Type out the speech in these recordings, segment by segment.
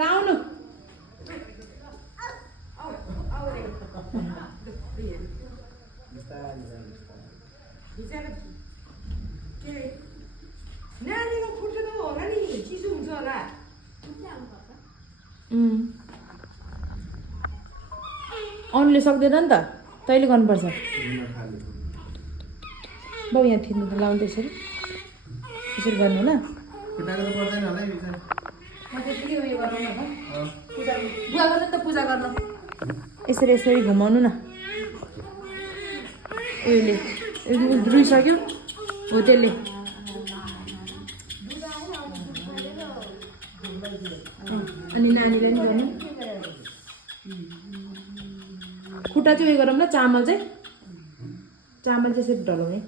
ल आउनु नानीको खुट्टा त होला नि चिसो हुन्छ होला अरूले सक्दैन नि त तैँले गर्नुपर्छ बाउ यहाँ थिच्नु त लाउनु त्यसरी यसरी गर्नु ल बुवा गर्नु त पूजा गर्नु यसरी यसरी घुमाउनु न उयोले रुइसक्यो हो त्यसले अनि नानीलाई नि गर्नु खुट्टा चाहिँ उयो गरौँ ल चामल चाहिँ यसरी ढलाउने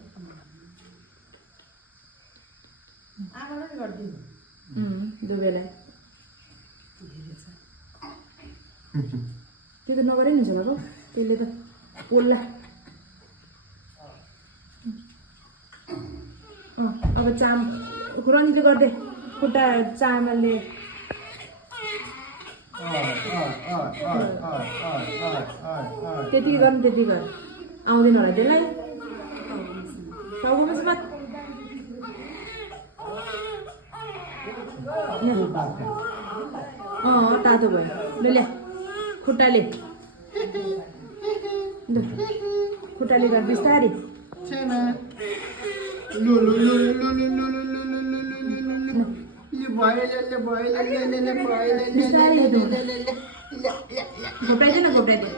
दुबेलाई त्यो त नगरे नि हुन्छ बाबु त्यसले त पोल्ला अब रनिले गर्दै खुट्टा चामलले त्यति गर्नु त्यति गर आउँदैन होला त्यसलाई टाउकोमा चाहिँ तातो भयो ल ल्या खुट्टाले गर बिस्तारै घोप्टाइदियो न घोप्टाइदियो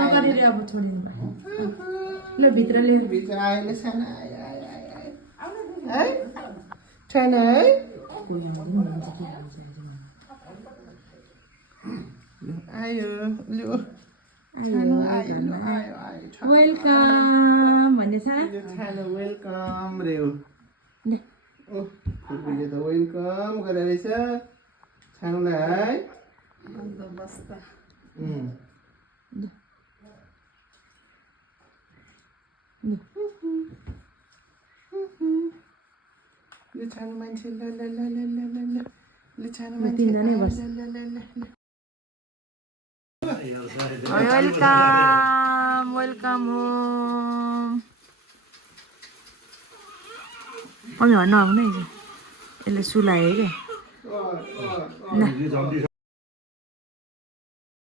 नगरेर अब छोडिनु भयो ल भित्र आयो सानो आयो वेलकम भन्ने सानो वेलकम रे हो खुकुले त वेलकम गरेर रहेछ छानुलाई बस्छ ले छानु मान्छे ल छानु मान्छे तिनजना बस्छ वेलकम होम भन्नु आउनु है यसले सुलायो क्या